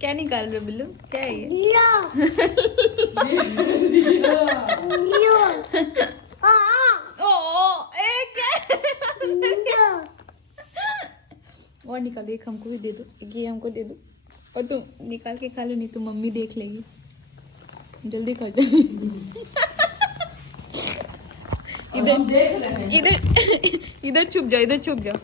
क्या निकाल रहे हो बिल्लू? क्या है ये? ओ ए क्या है? और निकालो, एक हमको भी दे दो, एक ये हमको दे दो, और तुम निकाल के खा लो, नहीं तो मम्मी देख लेगी। जल्दी खा जाओ। इधर इधर इधर छुप जाओ, इधर छुप जाओ।